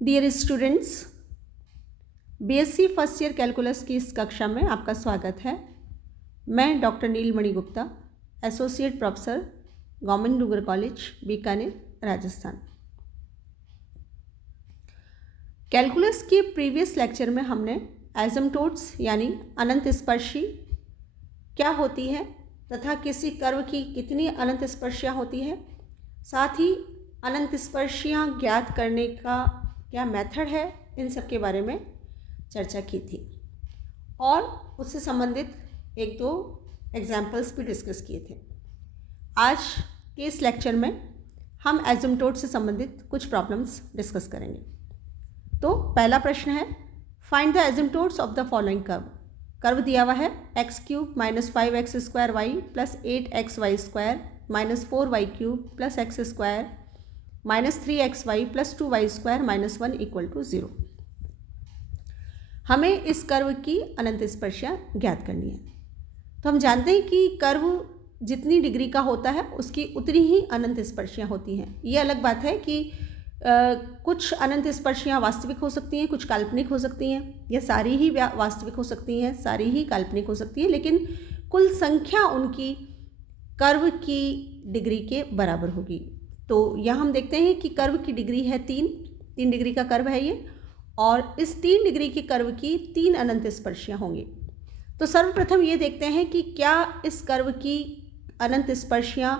Dear students, BSc first year calculus की इस कक्षा में आपका स्वागत है। मैं doctor Neelmani Gupta, associate professor, government Dungar college, Bikaner, Rajasthan. Calculus के प्रीवियस लेक्चर में हमने एसिम्प्टोट्स यानी अनंत स्पर्शी क्या होती है तथा किसी कर्व की कितनी अनंत स्पर्शियाँ होती है, साथ ही अनंत स्पर्शियाँ ज्ञात करने का क्या मेथड है, इन सब के बारे में चर्चा की थी और उससे संबंधित एक दो एग्जाम्पल्स भी डिस्कस किए थे। आज के इस लेक्चर में हम एसिम्प्टोट से संबंधित कुछ प्रॉब्लम्स डिस्कस करेंगे। तो पहला प्रश्न है, find the asymptotes of the following curve. Curve दिया हुआ है x³ - 5x² y + 8xy² - 4y³ + x² - 3xy + 2y² - 1 = 0। हमें इस कर्व की अनंत स्पर्शियाँ ज्ञात करनी है। तो हम जानते हैं कि कर्व जितनी डिग्री का होता है उसकी उतनी ही अनंत स्पर्शियाँ होती हैं। ये अलग बात है कि कुछ अनंत स्पर्शियाँ वास्तविक हो सकती हैं, कुछ काल्पनिक हो सकती हैं, या सारी ही वास्तविक हो सकती हैं, सारी ही काल्पनिक हो सकती हैं, लेकिन कुल संख्या उनकी कर्व की डिग्री के बराबर होगी। तो यहाँ हम देखते हैं कि कर्व की डिग्री है 3 डिग्री का कर्व है ये, और इस 3 डिग्री के कर्व की 3 अनंत स्पर्शियाँ होंगी। तो सर्वप्रथम ये देखते हैं कि क्या इस कर्व की अनंत स्पर्शियाँ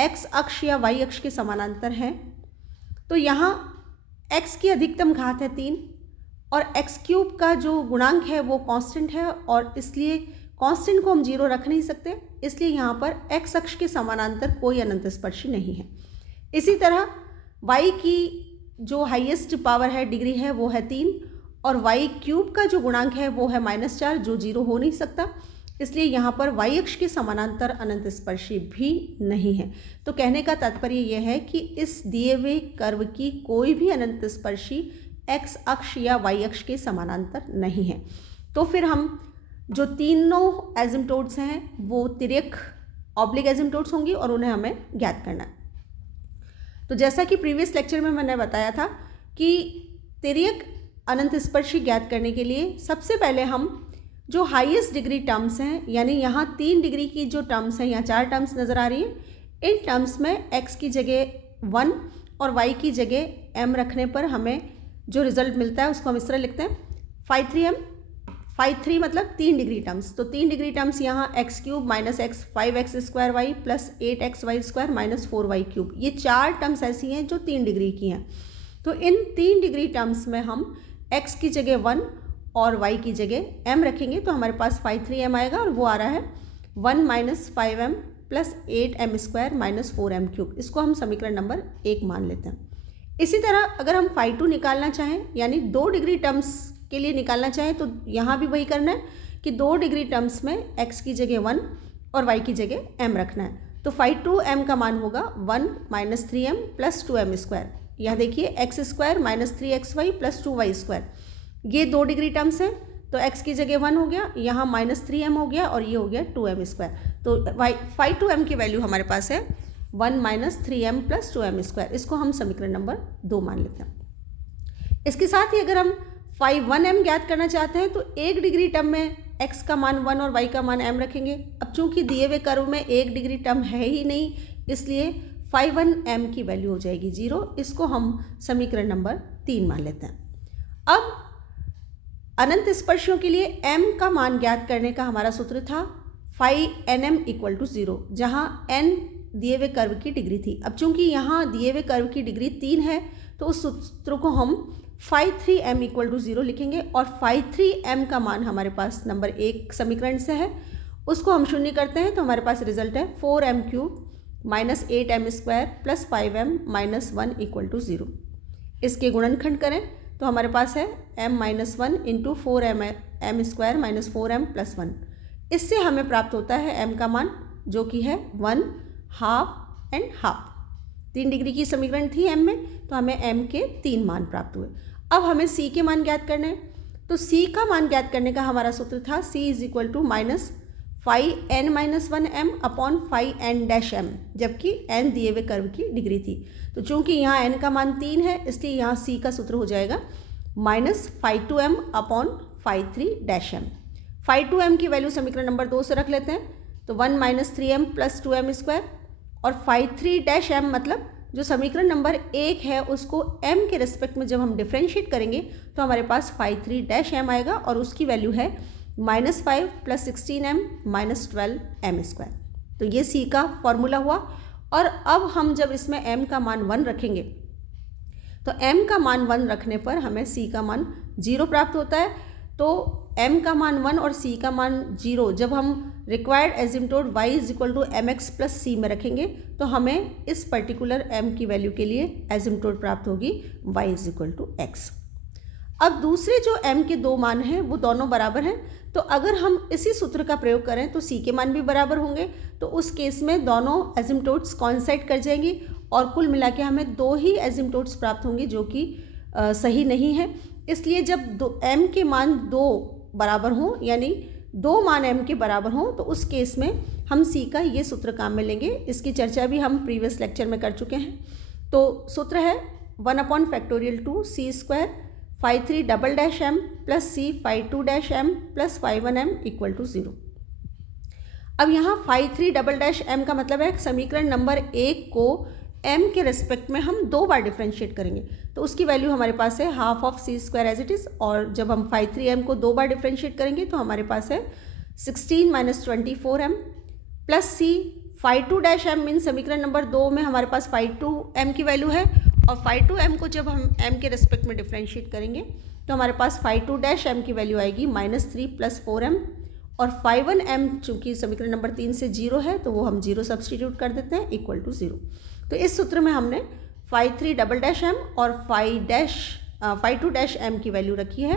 x अक्ष या y अक्ष के समानांतर हैं। तो यहाँ x की अधिकतम घात है 3 और x³ का जो गुणांक है वो कांस्टेंट है, और इसलिए कांस्टेंट को हम 0 रख नहीं सकते, इसलिए यहाँ पर x अक्ष के समानांतर कोई अनंत स्पर्शी नहीं है। इसी तरह y की जो हाईएस्ट पावर है, डिग्री है, वो है 3 और y³ का जो गुणांक है वो है -4, जो 0 हो नहीं सकता, इसलिए यहाँ पर y अक्ष के समानांतर अनंत स्पर्शी भी नहीं है। तो कहने का तात्पर्य यह है कि इस दिए हुए कर्व की कोई भी अनंत स्पर्शी x अक्ष या y अक्ष के समानांतर नहीं है। तो फिर हम जो तीनों एसिम्प्टोट्स हैं वो तिर्यक ऑब्लिक एसिम्प्टोट्स होंगी और उन्हें हमें ज्ञात करना है। तो जैसा कि प्रीवियस लेक्चर में मैंने बताया था कि तिर्यक अनंत स्पर्शी ज्ञात करने के लिए सबसे पहले हम जो हाईएस्ट डिग्री टर्म्स हैं, यानी यहाँ 3 डिग्री की जो टर्म्स हैं, यहाँ 4 टर्म्स नज़र आ रही हैं, इन टर्म्स में x की जगह 1 और y की जगह m रखने पर हमें जो रिजल्ट मिलता है उसको हम इस तरह लिखते हैं phi3m। phi3 मतलब 3 डिग्री टर्म्स। तो 3 डिग्री टर्म्स यहाँ x³ - x 5x² y + 8xy² - 4y³, ये 4 टर्म्स ऐसी हैं जो 3 डिग्री की हैं। तो इन 3 डिग्री टर्म्स में हम x की जगह 1 और y की जगह m रखेंगे, तो हमारे पास phi3m आएगा और वो आ रहा है 1 - 5m + 8m² - 4m³। इसको हम समीकरण नंबर 1 मान लेते हैं। इसी तरह अगर हम phi2 निकालना चाहें, यानी 2 डिग्री टर्म्स के लिए निकालना चाहें, तो यहाँ भी वही करना है कि 2 डिग्री टर्म्स में x की जगह 1 और y की जगह m रखना है। तो phi2m का मान होगा 1 - 3m + 2m²। यह देखिए x² - 3xy + 2y², ये 2 डिग्री टर्म्स हैं, तो x की जगह 1 हो गया, यहाँ -3m हो गया और ये हो गया 2m²। तो phi2m की वैल्यू हमारे पास है 1 - 3m + 2m²। इसको हम समीकरण नंबर 2 मान लेते हैं। इसके साथ ही अगर हम phi1m ज्ञात करना चाहते हैं तो 1 डिग्री टर्म में x का मान 1 और y का मान m रखेंगे। अब चूंकि दिए हुए कर्व में 1 डिग्री टर्म है ही नहीं, इसलिए phi1m की वैल्यू हो जाएगी 0। इसको हम समीकरण नंबर 3 मान लेते हैं। अब अनंत स्पर्शियों के लिए m का मान ज्ञात करने का हमारा सूत्र था phi_nm = 0, जहाँ n दिए हुए कर्व की डिग्री थी। अब चूंकि यहाँ दिए हुए कर्व की डिग्री 3 है, तो उस सूत्र को हम phi3m = 0 लिखेंगे, और phi3m का मान हमारे पास नंबर 1 समीकरण से है, उसको हम शून्य करते हैं, तो हमारे पास रिजल्ट है 4m³ - 8m² + 5m - 1 = 0। इसके गुणनखंड करें तो हमारे पास है m - 1 × 4m² - 4m + 1। इससे हमें प्राप्त होता है m का मान, जो कि है 1, हाफ एंड हाफ। 3 डिग्री की समीकरण थी m में, तो हमें m के 3 मान प्राप्त हुए। अब हमें c के मान ज्ञात करने हैं, तो c का मान ज्ञात करने का हमारा सूत्र था c = five n minus one m upon five n dash m, जबकि एन दिए हुए कर्व की डिग्री थी। तो चूंकि यहाँ एन का मान 3 है, इसलिए यहाँ सी का सूत्र हो जाएगा minus five two m upon five three dash m. Five two m की वैल्यू समीकरण नंबर 2 से रख लेते हैं, तो 1 minus three m plus two m square, और फाइव थ्री डैश एम मतलब जो समीकरण नंबर 1 है उसको m के रिस्पेक्ट में जब हम डिफ्रेंशिएट करेंगे तो हमारे पास फाइव थ्री डैश एम आएगा, और उसकी वैल्यू है minus five plus 16m minus 12m square. तो ये c का फॉर्मूला हुआ। और अब हम जब इसमें m का मान 1 रखेंगे तो m का मान 1 रखने पर हमें c का मान 0 प्राप्त होता है। तो m का मान 1 और c का मान 0 जब हम required asymptote y is equal to M X plus C में रखेंगे तो हमें इस पर्टिकुलर m की वैल्यू के लिए एजिम्टोड प्राप्त होगी y is equal to x. अब दूसरे जो m के दो मान हैं वो दोनों बराबर हैं, तो अगर हम इसी सूत्र का प्रयोग करें तो c के मान भी बराबर होंगे। तो उस केस में दोनों एजिम्टोड्स कॉन्साइड कर जाएंगी और कुल मिला के हमें दो ही एजिम्टोड्स प्राप्त होंगी, जो कि सही नहीं है। इसलिए जब m के मान 2 बराबर हों, यानी 2 मान m के बराबर हों, तो उस केस में हम c का ये सूत्र काम में लेंगे। इसकी चर्चा भी हम प्रीवियस लेक्चर में कर चुके हैं। तो सूत्र है 1 upon factorial 2 c square five three double dash m plus c five two dash m plus five one m equal to 0। अब यहाँ five three double dash m का मतलब है समीकरण नंबर 1 को m के रेस्पेक्ट में हम 2 बार डिफ्रेंशिएट करेंगे, तो उसकी वैल्यू हमारे पास है half of c square as it is. और जब हम फाइव थ्री एम को 2 बार डिफ्रेंशिएट करेंगे तो हमारे पास है 16 minus 24m plus c five two dash m mean समीकरण नंबर 2 में हमारे पास फाइव टू एम की वैल्यू है, और फाइव टू एम को जब हम m के रेस्पेक्ट में डिफ्रेंशिएट करेंगे तो हमारे पास फाइव टू डैश एम की वैल्यू आएगी माइनस 3 प्लस 4m, और फाइव वन एम चूँकि समीकरण नंबर 3 से 0 है तो वो हम 0 सब्सटीट्यूट कर देते हैं इक्वल टू 0। तो इस सूत्र में हमने five three double dash m और फाइव टू डैश एम की वैल्यू रखी है।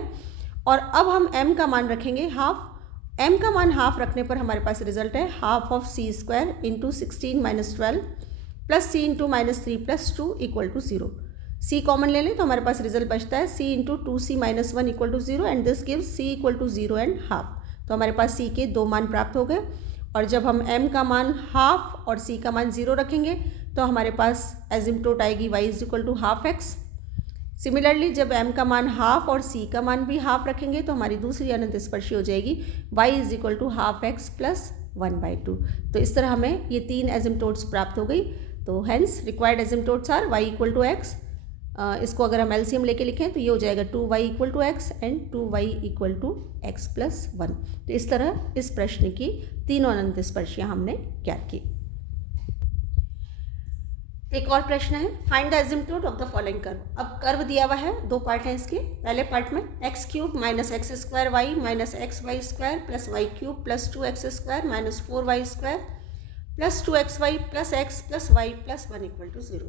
और अब हम m का मान रखेंगे हाफ। m का मान हाफ रखने पर हमारे पास रिजल्ट है half of c square into 16 minus 12 plus c into minus 3 plus 2 equal to 0। c common ले लें तो हमारे पास रिजल्ट बचता है c into 2c minus 1 equal to 0 and this gives c equal to 0 and half. तो हमारे पास c के 2 मान प्राप्त हो गए। और जब हम m का मान हाफ और c का मान 0 रखेंगे तो हमारे पास एजिम्टोट आएगी y is equal to half x. Similarly जब m का मान हाफ और c का मान भी हाफ रखेंगे तो हमारी दूसरी अनंत स्पर्शी हो जाएगी y is equal to half x plus 1/2। तो इस तरह हमें ये 3 एजिम्टोट्स प्राप्त हो गई। तो hence required asymptotes are y equal to X. इसको अगर हम एलसीएम लेके लिखें तो ये हो जाएगा 2y equal to x and 2y equal to x plus 1। तो इस तरह इस प्रश्न की तीनों अनंत स्पर्शियाँ हमने ज्ञात की। एक और प्रश्न है, find the asymptote of the following curve. अब कर्व दिया हुआ है, 2 पार्ट हैं इसके। पहले पार्ट में x cube minus x square y minus x y square plus y cube plus 2x square minus 4y square plus 2xy plus x plus y plus 1 equal to 0।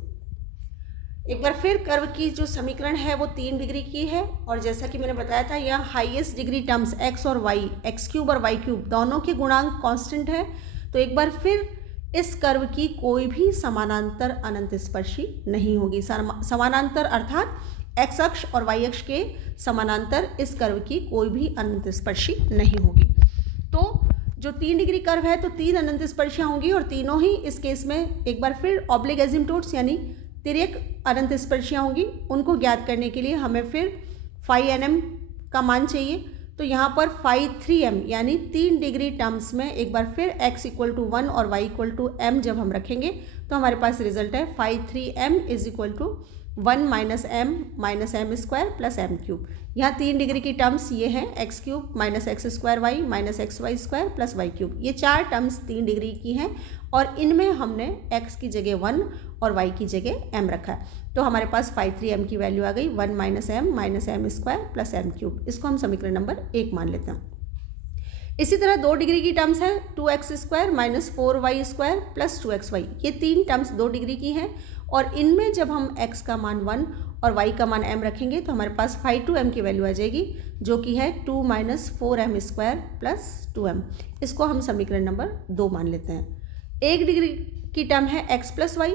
एक बार फिर curve की जो समीकरण है वो 3 डिग्री की है, और जैसा कि मैंने बताया था यहाँ हाईएस्ट डिग्री टर्म्स x और y, एक्स क्यूब और वाई क्यूब दोनों के गुणांक कांस्टेंट है। तो एक बार फिर इस कर्व की कोई भी समानांतर अनंत स्पर्शी नहीं होगी। समानांतर अर्थात x अक्ष और y अक्ष के समानांतर इस कर्व की कोई भी अनंत स्पर्शी नहीं होगी। तो जो 3 डिग्री कर्व है तो 3 अनंत स्पर्शियाँ होंगी, और तीनों ही इस केस में एक बार फिर ऑब्लिक एजिम्टोट्स यानी तिर्यक अनंत स्पर्शियाँ होंगी। उनको ज्ञात करने के लिए हमें फिर फाई nm का मान चाहिए। तो यहाँ पर फाई 3m यानी 3 डिग्री टर्म्स में एक बार फिर x इक्वल टू 1 और y इक्वल टू m जब हम रखेंगे तो हमारे पास रिजल्ट है phi 3m is equal to 1 minus m square plus m cube. यहाँ 3 डिग्री की टर्म्स ये हैं x cube minus x square y minus x y square plus y cube. ये 4 टर्म्स 3 डिग्री की हैं, और इनमें हमने x की जगह 1 और y की जगह m रखा है। तो हमारे पास फाई 3m की वैल्यू आ गई 1 minus m square plus m cube. इसको हम समीकरण नंबर 1 मान लेते हैं। इसी तरह 2 डिग्री की टर्म्स है 2x square minus 4y square plus 2xy। ये 3 टर्म्स 2 डिग्री की हैं, और इनमें जब हम x का मान 1 और y का मान m रखेंगे तो हमारे पास फाई 2m की वैल्यू आ जाएगी, जो कि है 2 minus 4m square plus 2m। इसको हम समीकरण नंबर 2 मान लेते हैं। 1 डिग्री की टर्म है x प्लस वाई।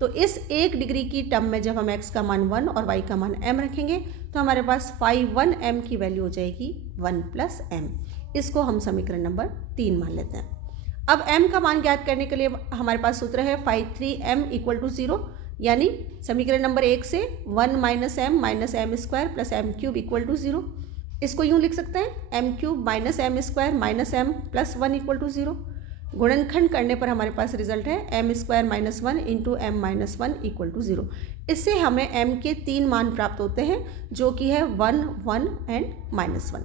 तो इस 1 डिग्री की टर्म में जब हम x का मान 1 और y का मान m रखेंगे तो हमारे पास फाई 1m की वैल्यू हो जाएगी 1 प्लस m। इसको हम समीकरण नंबर 3 मान लेते हैं। अब m का मान ज्ञात करने के लिए हमारे पास सूत्र है फाई 3m इक्वल टू 0, यानी समीकरण नंबर 1 से 1 minus m square plus m cube equal to 0। इसको यूँ लिख सकते हैं m cube minus m square minus m plus 1 equal to 0। गुणनखंड करने पर हमारे पास रिजल्ट है m square minus 1 into m minus 1 equal to 0। इससे हमें m के 3 मान प्राप्त होते हैं, जो कि है 1, 1 एंड माइनस 1।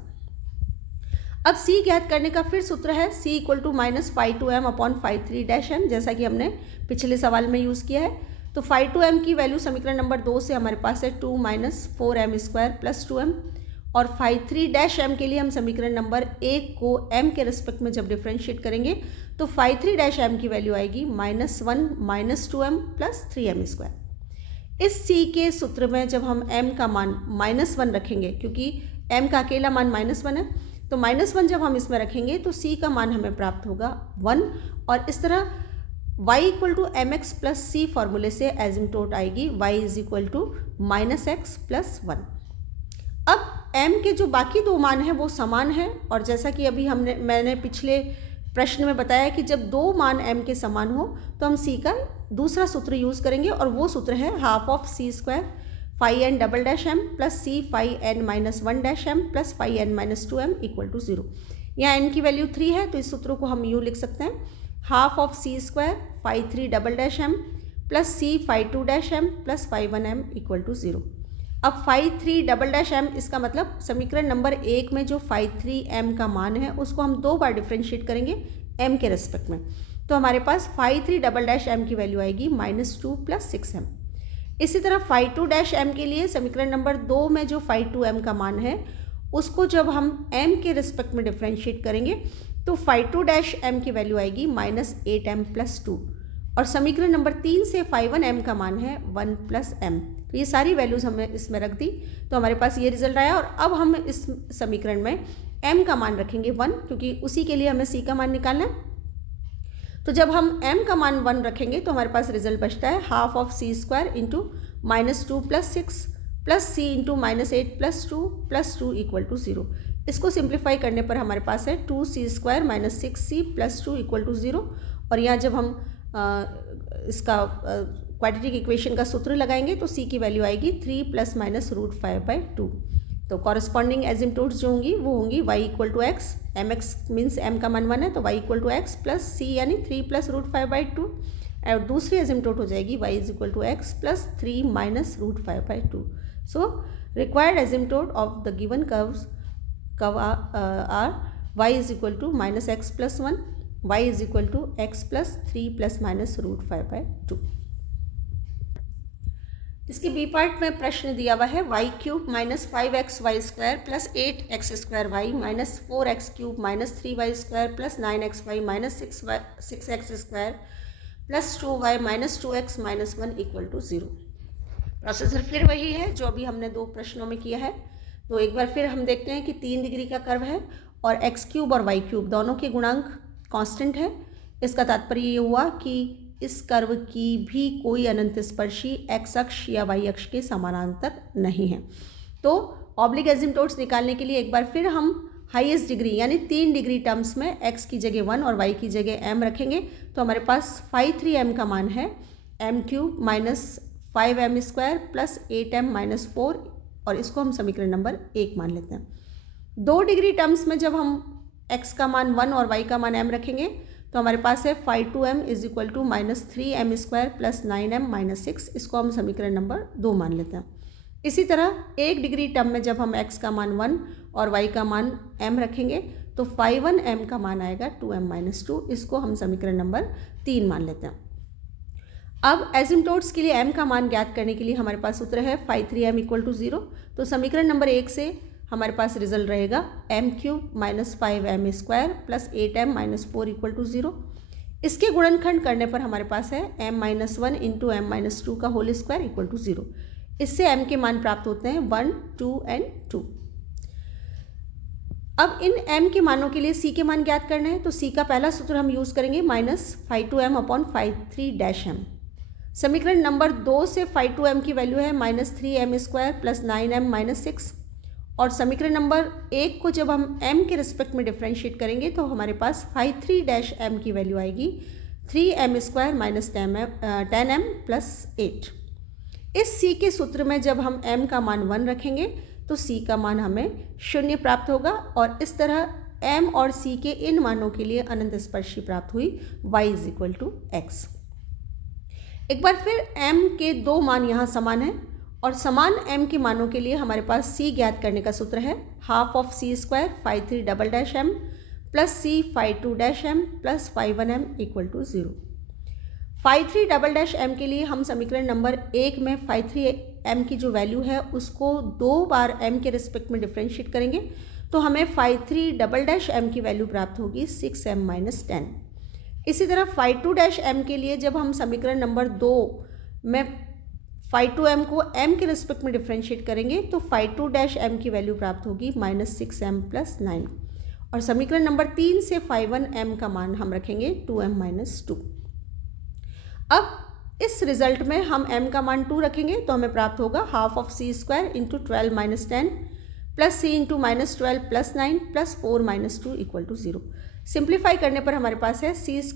अब c ज्ञात करने का फिर सूत्र है c equal to minus phi 2m upon phi 3 dash m, जैसा कि हमने पिछले सवाल में यूज़ किया है। तो फाई 2m की वैल्यू समीकरण नंबर 2 से हमारे पास है 2 minus 4m square plus 2m, और फाई 3 डैश m के लिए हम समीकरण नंबर 1 को m के रिस्पेक्ट में जब डिफ्रेंशिएट करेंगे तो फाई 3 डैश m की वैल्यू आएगी minus 1 minus 2m plus 3m square. इस c के सूत्र में जब हम m का मान माइनस 1 रखेंगे, क्योंकि m का अकेला मान माइनस 1 है, तो माइनस 1 जब हम इसमें रखेंगे तो c का मान हमें प्राप्त होगा 1, और इस तरह y equal to M X plus C फॉर्मूले से एजिम्टोट आएगी y is equal to minus X plus 1। अब m के जो बाकी दो मान हैं वो समान हैं, और जैसा कि अभी मैंने पिछले प्रश्न में बताया कि जब दो मान m के समान हो तो हम c का दूसरा सूत्र यूज़ करेंगे, और वो सूत्र है half of c square phi n double dash m plus c phi n minus 1 dash m plus phi n minus 2m equal to 0। यहाँ n की वैल्यू 3 है, तो इस सूत्र को हम यूँ लिख सकते हैं half of c square phi 3 double dash m plus c phi 2 dash m plus phi 1m equal to 0। अब फाई 3 डबल डैश m, इसका मतलब समीकरण नंबर 1 में जो फाई 3m का मान है उसको हम 2 बार डिफ्रेंशिएट करेंगे m के रेस्पेक्ट में, तो हमारे पास फाई 3 डबल डैश m की वैल्यू आएगी माइनस 2 प्लस 6m। इसी तरह फाई 2 डैश m के लिए समीकरण नंबर 2 में जो फाई 2m का मान है उसको जब हम m के रिस्पेक्ट में डिफ्रेंशिएट करेंगे तो फाई 2 डैश m की वैल्यू आएगी माइनस 8m प्लस 2, और समीकरण नंबर 3 से फाई 1m का मान है 1 प्लस m। तो ये सारी वैल्यूज़ हमने इसमें रख दी, तो हमारे पास ये रिजल्ट आया। और अब हम इस समीकरण में m का मान रखेंगे 1, क्योंकि उसी के लिए हमें c का मान निकालना है। तो जब हम m का मान 1 रखेंगे तो हमारे पास रिजल्ट बचता है half of c square into minus 2 plus 6 plus c into minus 8 plus 2 equal to 0। इसको सिंप्लीफाई करने पर हमारे पास है 2c square minus 6c plus 2 equal to 0। और यहाँ जब हम इसका क्वाड्रेटिक इक्वेशन का सूत्र लगाएंगे तो c की वैल्यू आएगी 3 प्लस माइनस रूट 5/2। तो कॉरस्पॉन्डिंग एजिम्टोट्स जो होंगी वो होंगी y equal to x, m x means m का मान 1 है तो y equal to x plus c यानी 3 प्लस रूट 5/2, और दूसरी एजिम्टोट हो जाएगी y is equal to x plus 3 minus root 5/2। So required asymptote of the given curve are y is equal to minus X plus 1, y is equal to x plus 3 plus minus root 5/2। इसके B part में प्रश्न दिया हुआ है y cube minus 5xy square plus 8x square y minus 4x cube minus 3y square plus 9xy minus 6x square plus 2y minus 2x minus 1 equal to 0। Process फिर वही है जो अभी हमने 2 प्रश्नों में किया है। तो एक बार फिर हम देखते हैं कि 3 डिग्री का कर्व है और x क्यूब और y क्यूब दोनों के गुणांक कांस्टेंट है। इसका तात्पर्य ये हुआ कि इस कर्व की भी कोई अनंत स्पर्शी x अक्ष या y अक्ष के समानांतर नहीं है। तो ऑब्लिक एजिम्टोट्स निकालने के लिए एक बार फिर हम हाईएस्ट डिग्री यानी 3 डिग्री टर्म्स में x की जगह 1 और y की जगह m रखेंगे। तो हमारे पास फाई 3m का मान है m cube minus 5m square plus 8m minus 4, और इसको हम समीकरण नंबर 1 मान लेते हैं। 2 डिग्री टर्म्स में जब हम x का मान 1 और y का मान m रखेंगे तो हमारे पास है phi 2m is equal to minus 3m square plus 9m minus 6, इसको हम समीकरण नंबर 2 मान लेते हैं। इसी तरह 1 डिग्री टर्म में जब हम x का मान 1 और y का मान m रखेंगे तो फाई 1m का मान आएगा 2m माइनस 2, इसको हम समीकरण नंबर 3 मान लेते हैं। अब एजिम्टोट्स के लिए m का मान ज्ञात करने के लिए हमारे पास सूत्र है फाई 3m इक्वल टू 0। तो समीकरण नंबर 1 से हमारे पास रिजल्ट रहेगा m cube minus 5m square plus 8m minus 4 equal to 0। इसके गुणनखंड करने पर हमारे पास है m minus 1 into m minus 2 का होल स्क्वायर इक्वल टू 0। इससे m के मान प्राप्त होते हैं 1, 2 एंड 2। अब इन m के मानों के लिए c के मान ज्ञात करना है, तो c का पहला सूत्र हम यूज़ करेंगे minus phi 2m upon phi 3 dash m। समीकरण नंबर 2 से फाई 2m की वैल्यू है minus 3m square plus 9m minus 6, और समीकरण नंबर 1 को जब हम m के रिस्पेक्ट में डिफ्रेंशिएट करेंगे तो हमारे पास फाई 3-m की वैल्यू आएगी 3m² माइनस 10m प्लस 8। इस c के सूत्र में जब हम m का मान 1 रखेंगे तो c का मान हमें 0 प्राप्त होगा और इस तरह m और c के इन मानों के लिए अनंत स्पर्शी प्राप्त हुई y = x। एक बार फिर m के दो मान यहाँ समान हैं और समान m के मानों के लिए हमारे पास c ज्ञात करने का सूत्र है half of c² phi 3" plus c phi 2' plus phi 1m = 0। Phi 3" के लिए हम समीकरण नंबर 1 में फाई 3m की जो वैल्यू है उसको 2 बार m के रिस्पेक्ट में डिफ्रेंशिएट करेंगे तो हमें फाई 3" की वैल्यू प्राप्त होगी 6m - 10। इसी तरह फाई 2' के लिए जब हम समीकरण नंबर 2 में फाई 2m को m के रिस्पेक्ट में डिफ्रेंशिएट करेंगे तो फाई 2' की वैल्यू प्राप्त होगी -6m + 9 और समीकरण नंबर 3 से फाई 1m का मान हम रखेंगे 2m - 2। अब इस रिजल्ट में हम m का मान 2 रखेंगे तो हमें प्राप्त होगा half of c² × 12 - 10 plus c × -12 + 9 plus 4 - 2 = 0। Simplify करने पर हमारे पास है c² -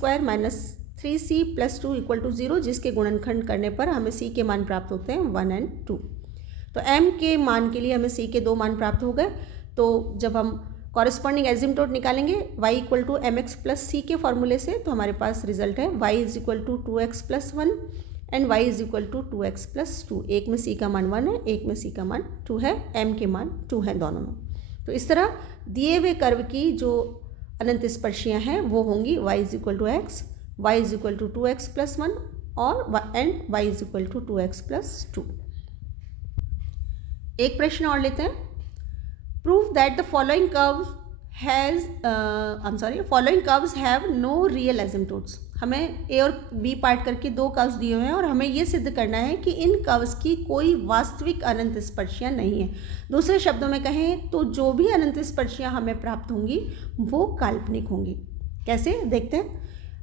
3c + 2 = 0, जिसके गुणनखंड करने पर हमें c के मान प्राप्त होते हैं 1 और 2। तो m के मान के लिए हमें c के 2 मान प्राप्त हो गए। तो जब हम कॉरेस्पॉन्डिंग एजिम्पटोट निकालेंगे y = mx + c के फॉर्मूले से तो हमारे पास रिजल्ट है y = 2x + 1 and y = 2x + 2। एक में c का मान 1 है, एक में c का मान 2 है, m के मान 2 है दोनों में। तो इस तरह दिए हुए कर्व की जो अनंत स्पर्शियाँ हैं वो होंगी y = x, y = 2x + 1 और एंड y = 2x + 2। एक प्रश्न और लेते हैं। Prove that the following curves have no real asymptotes. हमें ए और बी पार्ट करके 2 कर्व्स दिए हुए हैं और हमें ये सिद्ध करना है कि इन कर्व्स की कोई वास्तविक अनंत स्पर्शियाँ नहीं है। दूसरे शब्दों में कहें तो जो भी अनंत स्पर्शियाँ हमें प्राप्त होंगी वो काल्पनिक होंगी। कैसे देखते हैं।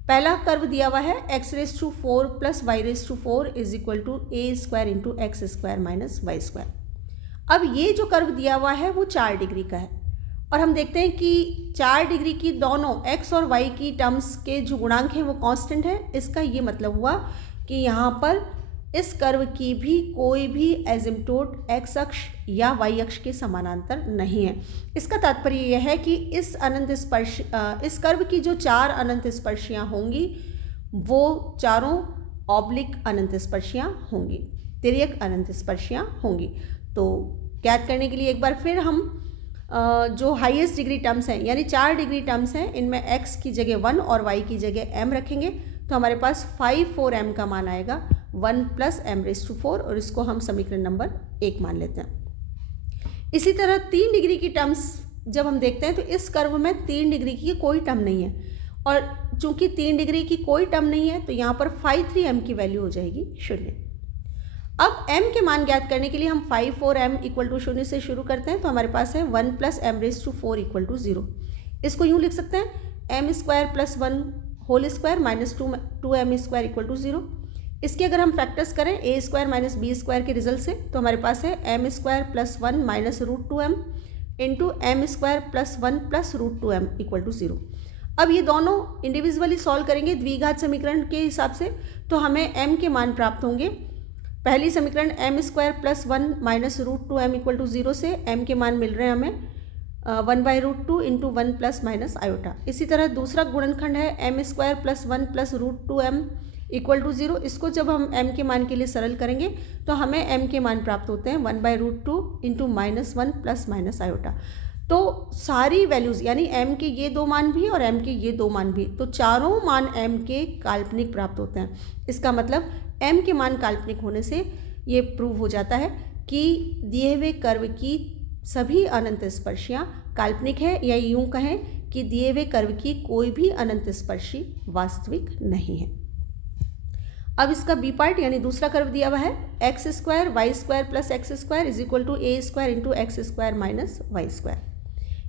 पहला कर्व दिया हुआ है x⁴ + y⁴ = a² × x² - y²। अब ये जो कर्व दिया हुआ है वो 4 डिग्री का है और हम देखते हैं कि 4 डिग्री की दोनों x और y की टर्म्स के जो गुणांक हैं वो कांस्टेंट है। इसका ये मतलब हुआ कि यहाँ पर इस कर्व की भी कोई भी एजिम्पटोट x अक्ष या y अक्ष के समानांतर नहीं है। इसका तात्पर्य यह है कि इस कर्व की जो 4 अनंत स्पर्शियाँ होंगी वो चारों ऑब्लिक अनंत स्पर्शियाँ होंगी, तिर्यक अनंत स्पर्शियाँ होंगी। तो ज्ञात करने के लिए एक बार फिर हम जो हाईएस्ट डिग्री टर्म्स हैं यानी 4 डिग्री टर्म्स हैं इनमें x की जगह 1 और y की जगह m रखेंगे तो हमारे पास 5/4m का मान आएगा 1 + m⁴ और इसको हम समीकरण नंबर 1 मान लेते हैं। इसी तरह 3 डिग्री की टर्म्स जब हम देखते हैं तो इस कर्व में 3 डिग्री की कोई टर्म नहीं है और चूंकि 3 डिग्री की कोई टर्म नहीं है तो यहाँ पर फाई 3m की वैल्यू हो जाएगी 0। अब m के मान ज्ञात करने के लिए हम 5/4m = 0 से शुरू करते हैं तो हमारे पास है 1 + m⁴ = 0। इसको यूँ लिख सकते हैं m² + 1 whole square minus 2m² = 0। इसके अगर हम फैक्टर्स करें a² - b² के रिजल्ट से तो हमारे पास है m² + 1 minus √2m into m² + 1 + √2m = 0। अब ये दोनों इंडिविजुअली सॉल्व करेंगे द्विघात समीकरण के हिसाब से तो हमें m के मान प्राप्त होंगे। पहली समीकरण m² + 1 माइनस √2m = 0 से m के मान मिल रहे हैं हमें 1/√2 इंटू 1 + माइनस आयोटा। इसी तरह दूसरा गुणनखंड है m² + 1 + √2m = 0। इसको जब हम m के मान के लिए सरल करेंगे तो हमें m के मान प्राप्त होते हैं 1/√2 इंटू -1 + माइनस आयोटा। तो सारी वैल्यूज़ यानी m के ये 2 मान भी और m के ये 2 मान भी, तो चारों मान m के काल्पनिक प्राप्त होते हैं। इसका मतलब m के मान काल्पनिक होने से ये प्रूव हो जाता है कि दिए हुए कर्व की सभी अनंत स्पर्शियाँ काल्पनिक है या यूँ कहें कि दिए हुए कर्व की कोई भी अनंत स्पर्शी वास्तविक नहीं है। अब इसका बी पार्ट यानी दूसरा कर्व दिया हुआ है x² y² + x² = a² × x² - y²।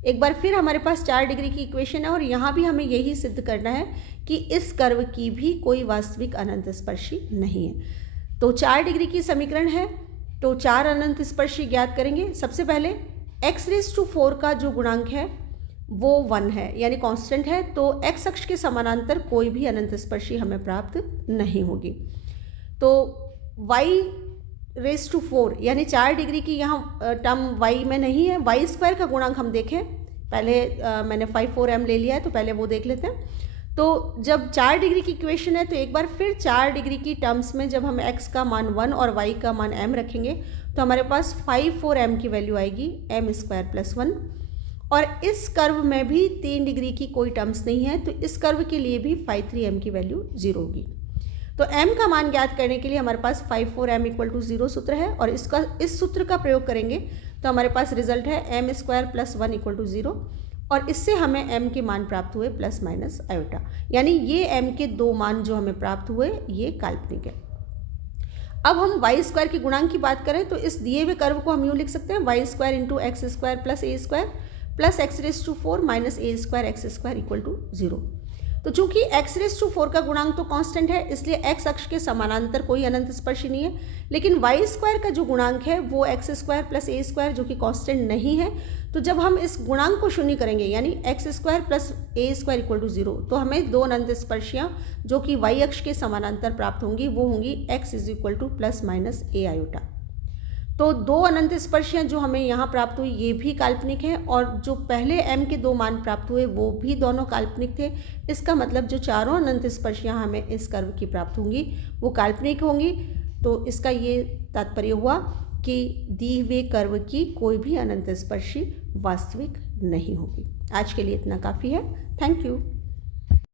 एक बार फिर हमारे पास 4 डिग्री की इक्वेशन है और यहाँ भी हमें यही सिद्ध करना है कि इस कर्व की भी कोई वास्तविक अनंत स्पर्शी नहीं है। तो 4 डिग्री की समीकरण है तो 4 अनंत स्पर्शी ज्ञात करेंगे। सबसे पहले x⁴ का जो गुणांक है वो 1 है, यानी कांस्टेंट है, तो x अक्ष के समानांतर कोई भी अनंत स्पर्शी हमें प्राप्त नहीं होगी। तो y⁴ यानी 4 डिग्री की यहाँ टर्म y में नहीं है। y² का गुणांक हम देखें, पहले मैंने 5 4m ले लिया है तो पहले वो देख लेते हैं। तो जब 4 डिग्री की इक्वेशन है तो एक बार फिर 4 डिग्री की टर्म्स में जब हम x का मान 1 और y का मान m रखेंगे तो हमारे पास 5 4m की वैल्यू आएगी m² + 1। और इस कर्व में भी 3 डिग्री की कोई टर्म्स नहीं है, तो इस कर्व के लिए भी 5 3m की वैल्यू 0 होगी। तो m का मान ज्ञात करने के लिए हमारे पास 5 4m = 0 सूत्र है, और इस सूत्र का प्रयोग करेंगे तो हमारे पास रिजल्ट है m² + 1 = 0, और इससे हमें m के मान प्राप्त हुए ± i, यानी ये m के 2 मान जो हमें प्राप्त हुए ये काल्पनिक है। अब हम y² के गुणांक की बात करें तो इस दिए हुए कर्व को हम यूँ लिख सकते हैं y² × x² + a² + x⁴ - a² x² = 0। तो चूंकि x⁴ का गुणांक तो कांस्टेंट है, इसलिए x अक्ष के समानांतर कोई अनंत स्पर्शी नहीं है, लेकिन y² का जो गुणांक है वो x² + a² जो कि कांस्टेंट नहीं है। तो जब हम इस गुणांक को शून्य करेंगे यानी x² + a² = 0, तो हमें 2 अनंत स्पर्शियाँ जो कि y अक्ष के समानांतर प्राप्त होंगी, वो होंगी x = ± a i। तो 2 अनंत स्पर्शियाँ जो हमें यहाँ प्राप्त हुई ये भी काल्पनिक है, और जो पहले m के 2 मान प्राप्त हुए वो भी दोनों काल्पनिक थे। इसका मतलब जो चारों अनंत स्पर्शियाँ हमें इस कर्व की प्राप्त होंगी वो काल्पनिक होंगी। तो इसका ये तात्पर्य हुआ कि दी हुए कर्व की कोई भी अनंत स्पर्शी वास्तविक नहीं होगी। आज के लिए इतना काफ़ी है। Thank you.